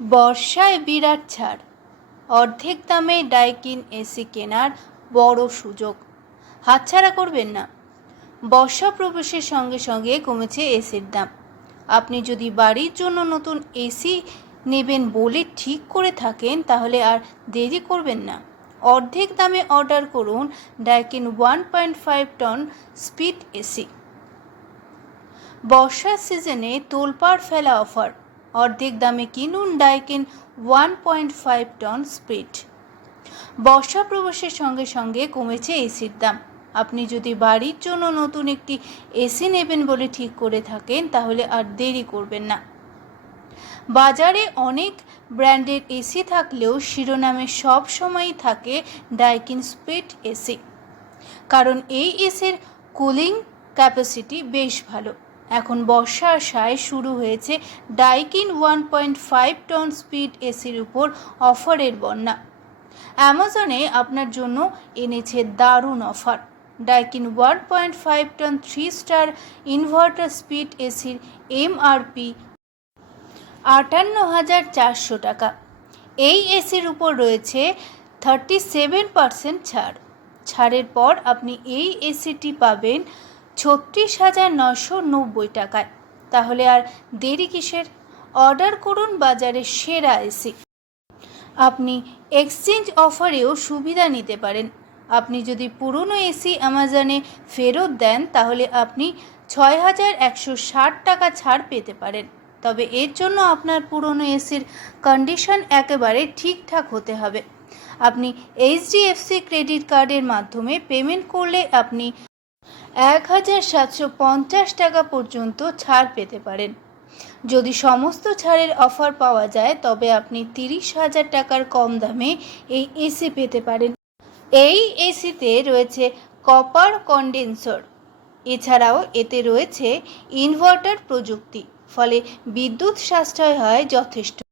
বর্ষায় বিরাট ছাড়। অর্ধেক দামে ডাইকিন এসি কেনার বড় সুযোগ। হাতছাড়া করবেন না। বর্ষা প্রবেশের সঙ্গে সঙ্গে কমেছে এসির দাম। আপনি যদি বাড়ির জন্য নতুন এসি নেবেন বলে ঠিক করে থাকেন, তাহলে আর দেরি করবেন না। অর্ধেক দামে অর্ডার করুন Daikin one point five ton speed AC. বর্ষার সিজনে তোলপাড় ফেলা অফার। অর্ধেক দামে কিনুন Daikin one point five ton speed বর্ষা প্রবেশের সঙ্গে সঙ্গে কমেছে এসির দাম। আপনি যদি বাড়ির জন্য নতুন একটি এসি নেবেন বলে ঠিক করে থাকেন, তাহলে আর দেরি করবেন না। বাজারে অনেক ব্র্যান্ডের এসি থাকলেও শিরোনামে সব সময়ই থাকে ডাইকিন স্পিড এসি। কারণ এই এসির কুলিং ক্যাপাসিটি বেশ ভালো। এখন বর্ষা আশায় শুরু হয়েছে Daikin one point five ton speed এসির উপর অফারের বন্যা। অ্যামাজনে আপনার জন্য এনেছে দারুণ offer. Daikin one point five ton three star inverter speed এসির এমআরপি আটান্ন হাজার চারশো টাকা। এই এসির উপর রয়েছে থার্টি সেভেন পার্সেন্ট ছাড়। ছাড়ের পর আপনি এই এসিটি পাবেন ছত্রিশ হাজার নশো নব্বই টাকায়। তাহলে আর দেরি কিসের? অর্ডার করুন বাজারের সেরা এসি। আপনি এক্সচেঞ্জ অফারেও সুবিধা নিতে পারেন। আপনি যদি পুরনো এসি অ্যামাজনে ফেরত দেন, তাহলে আপনি ছয় হাজার একশো ষাট টাকা ছাড় পেতে পারেন। তবে এর জন্য আপনার পুরনো এসির কন্ডিশন একেবারে ঠিকঠাক হতে হবে। আপনি এইচডিএফসি ক্রেডিট কার্ডের মাধ্যমে পেমেন্ট করলে আপনি এক হাজার সাতশো পঞ্চাশ টাকা পর্যন্ত ছাড় পেতে পারেন। যদি সমস্ত ছাড়ের অফার পাওয়া যায়, তবে আপনি তিরিশ হাজার টাকার কম দামে এই এসি পেতে পারেন। এই এসিতে রয়েছে কপার কন্ডেন্সার। এছাড়াও এতে রয়েছে ইনভার্টার প্রযুক্তি, ফলে বিদ্যুৎ সাশ্রয় হয় যথেষ্ট।